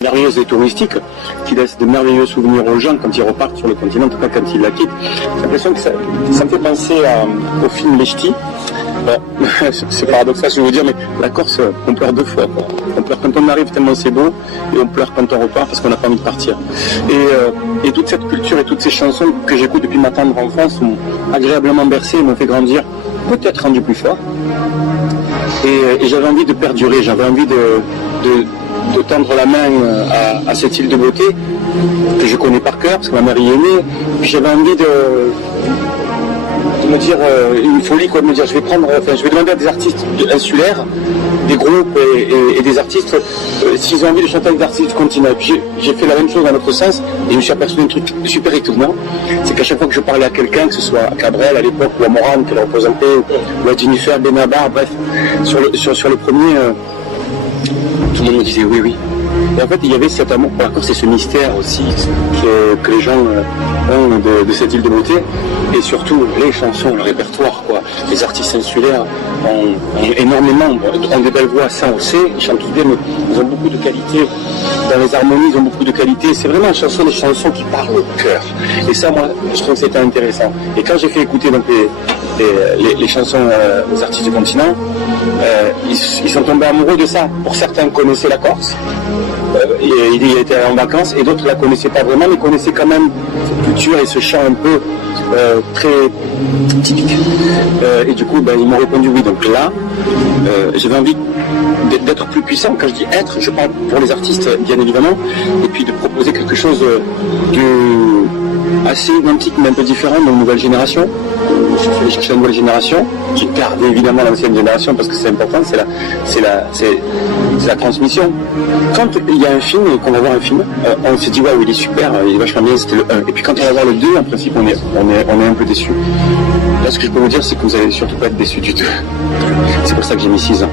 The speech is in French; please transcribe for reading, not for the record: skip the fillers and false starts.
merveilleuse et touristique qui laisse de merveilleux souvenirs aux gens quand ils repartent sur le continent, en tout cas quand ils la quittent. J'ai l'impression que ça me fait penser au film Les Ch'tis. Bon, c'est paradoxal ce que je veux dire, mais la Corse, on pleure deux fois, quoi. On pleure quand on arrive tellement c'est beau, et on pleure quand on repart parce qu'on n'a pas envie de partir. Et toute cette culture et toutes ces chansons que j'écoute depuis ma tendre enfance m'ont agréablement bercé et m'ont fait grandir, peut-être rendu plus fort. Et j'avais envie de perdurer, j'avais envie de tendre la main à cette île de beauté que je connais par cœur parce que ma mère y est née. Puis j'avais envie de me dire une folie, quoi, de me dire je vais demander à des artistes insulaires, des groupes et des artistes s'ils ont envie de chanter avec des artistes du continent. Et puis j'ai fait la même chose dans l'autre sens et je me suis aperçu d'un truc super étonnant, c'est qu'à chaque fois que je parlais à quelqu'un, que ce soit à Cabrel à l'époque ou à Morane qu'elle représentait, ou à Jennifer Benabar, bref, sur le premier, tout le monde me disait oui. Et en fait, il y avait cet amour pour la Corse et ce mystère aussi que les gens ont de cette île de beauté. Et surtout, les chansons, le répertoire, quoi. Les artistes insulaires ont énormément, ont des belles voix, ça on sait, ils chantent tous bien, mais ils ont beaucoup de qualité. Dans les harmonies, ils ont beaucoup de qualité. C'est vraiment des chansons qui parlent au cœur. Et ça, moi, je trouve que c'était intéressant. Et quand j'ai fait écouter donc, les chansons aux artistes du continent, ils sont tombés amoureux de ça. Pour certains connaissaient la Corse, il était en vacances, et d'autres la connaissaient pas vraiment, mais connaissaient quand même cette culture et ce chant un peu très typique. Et du coup, ils m'ont répondu oui. Donc là, j'avais envie d'être plus puissant. Quand je dis être, je parle pour les artistes, bien évidemment, et puis de proposer quelque chose de assez identique mais un peu différent dans une nouvelle génération. Je suis allé chercher la nouvelle génération, qui garde évidemment l'ancienne génération parce que c'est important, c'est la transmission. Quand il y a un film et qu'on va voir un film, on se dit waouh, il est super, il est vachement bien, c'était le 1. Et puis quand on va voir le 2, en principe on est un peu déçu. Là ce que je peux vous dire c'est que vous allez surtout pas être déçu du tout. C'est pour ça que j'ai mis 6 ans.